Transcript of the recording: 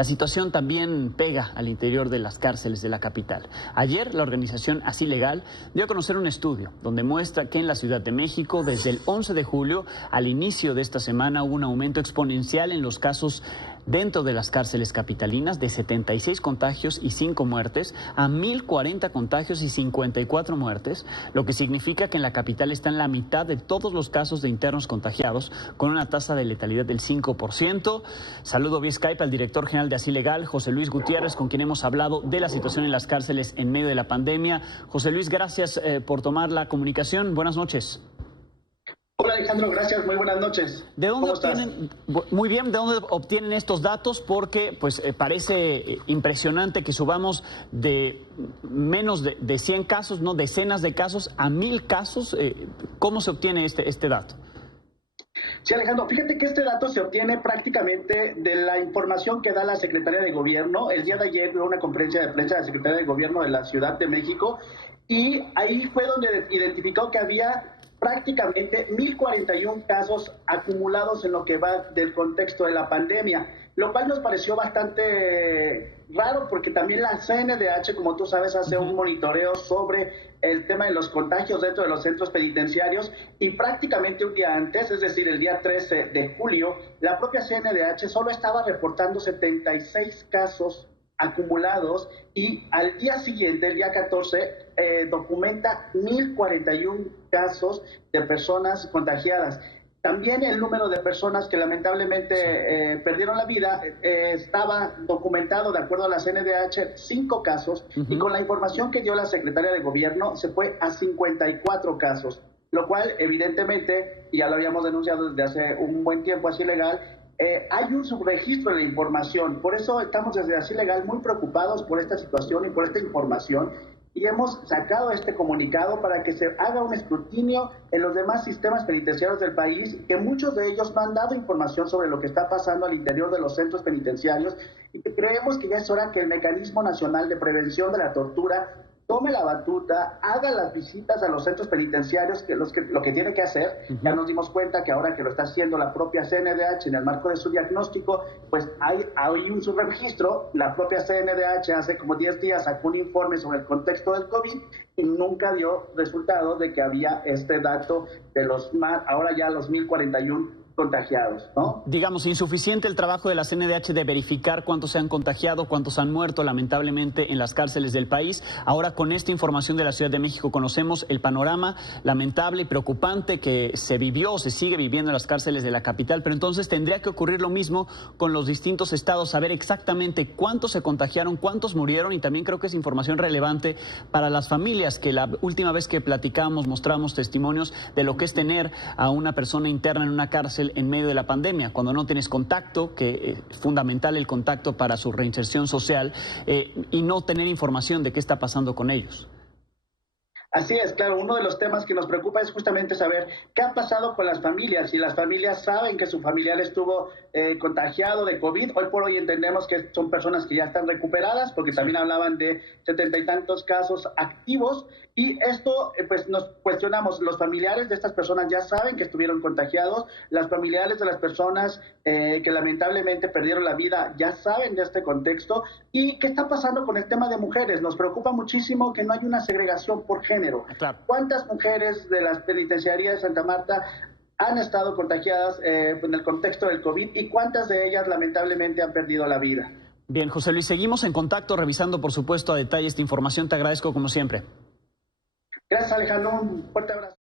La situación también pega al interior de las cárceles de la capital. Ayer, la organización Así Legal dio a conocer un estudio donde muestra que en la Ciudad de México, desde el 11 de julio al inicio de esta semana, hubo un aumento exponencial en los casos dentro de las cárceles capitalinas, de 76 contagios y 5 muertes a 1,040 contagios y 54 muertes, lo que significa que en la capital está en la mitad de todos los casos de internos contagiados, con una tasa de letalidad del 5%. Saludo vía Skype al director general de Así Legal, José Luis Gutiérrez, con quien hemos hablado de la situación en las cárceles en medio de la pandemia. José Luis, gracias por tomar la comunicación. Buenas noches. Hola Alejandro, gracias, muy buenas noches. ¿De dónde obtienen, muy bien, de dónde obtienen estos datos? Porque parece impresionante que subamos de menos de 100 casos, no decenas de casos, a 1,000 casos. ¿Cómo se obtiene este dato? Sí, Alejandro, fíjate que este dato se obtiene prácticamente de la información que da la Secretaría de Gobierno. El día de ayer hubo una conferencia de prensa de la Secretaría de Gobierno de la Ciudad de México y ahí fue donde identificó que había prácticamente 1,041 casos acumulados en lo que va del contexto de la pandemia, lo cual nos pareció bastante raro porque también la CNDH, como tú sabes, hace un monitoreo sobre el tema de los contagios dentro de los centros penitenciarios y prácticamente un día antes, es decir, el día 13 de julio, la propia CNDH solo estaba reportando 76 casos acumulados y al día siguiente, el día 14, documenta 1,041 casos de personas contagiadas. También el número de personas que lamentablemente perdieron la vida estaba documentado, de acuerdo a la CNDH, 5 casos, y con la información que dio la Secretaría de Gobierno se fue a 54 casos, lo cual evidentemente, y ya lo habíamos denunciado desde hace un buen tiempo, Así Legal, hay un subregistro de la información. Por eso estamos desde Así Legal muy preocupados por esta situación y por esta información, y hemos sacado este comunicado para que se haga un escrutinio en los demás sistemas penitenciarios del país, que muchos de ellos no han dado información sobre lo que está pasando al interior de los centros penitenciarios, y que creemos que ya es hora que el Mecanismo Nacional de Prevención de la Tortura tome la batuta, haga las visitas a los centros penitenciarios, lo que tiene que hacer. Ya nos dimos cuenta que ahora que lo está haciendo la propia CNDH en el marco de su diagnóstico, pues hay un subregistro. La propia CNDH hace como 10 días sacó un informe sobre el contexto del COVID y nunca dio resultados de que había este dato de ahora ya los 1,041 contagiados, ¿no? Digamos, insuficiente el trabajo de la CNDH de verificar cuántos se han contagiado, cuántos han muerto lamentablemente en las cárceles del país. Ahora, con esta información de la Ciudad de México, conocemos el panorama lamentable y preocupante que se vivió o se sigue viviendo en las cárceles de la capital, pero entonces tendría que ocurrir lo mismo con los distintos estados, saber exactamente cuántos se contagiaron, cuántos murieron, y también creo que es información relevante para las familias, que la última vez que platicamos mostramos testimonios de lo que es tener a una persona interna en una cárcel en medio de la pandemia, cuando no tienes contacto, que es fundamental el contacto para su reinserción social, y no tener información de qué está pasando con ellos. Así es, claro, uno de los temas que nos preocupa es justamente saber qué ha pasado con las familias. Si las familias saben que su familiar estuvo contagiado de COVID, hoy por hoy entendemos que son personas que ya están recuperadas, porque también hablaban de 70 y tantos casos activos, y esto pues nos cuestionamos, los familiares de estas personas ya saben que estuvieron contagiados, las familiares de las personas que lamentablemente perdieron la vida ya saben de este contexto. ¿Y qué está pasando con el tema de mujeres? Nos preocupa muchísimo que no hay una segregación por género. Claro. ¿Cuántas mujeres de las penitenciarías de Santa Marta han estado contagiadas en el contexto del COVID y cuántas de ellas lamentablemente han perdido la vida? Bien, José Luis, seguimos en contacto, revisando por supuesto a detalle esta información. Te agradezco como siempre. Gracias, Alejandro. Un fuerte abrazo.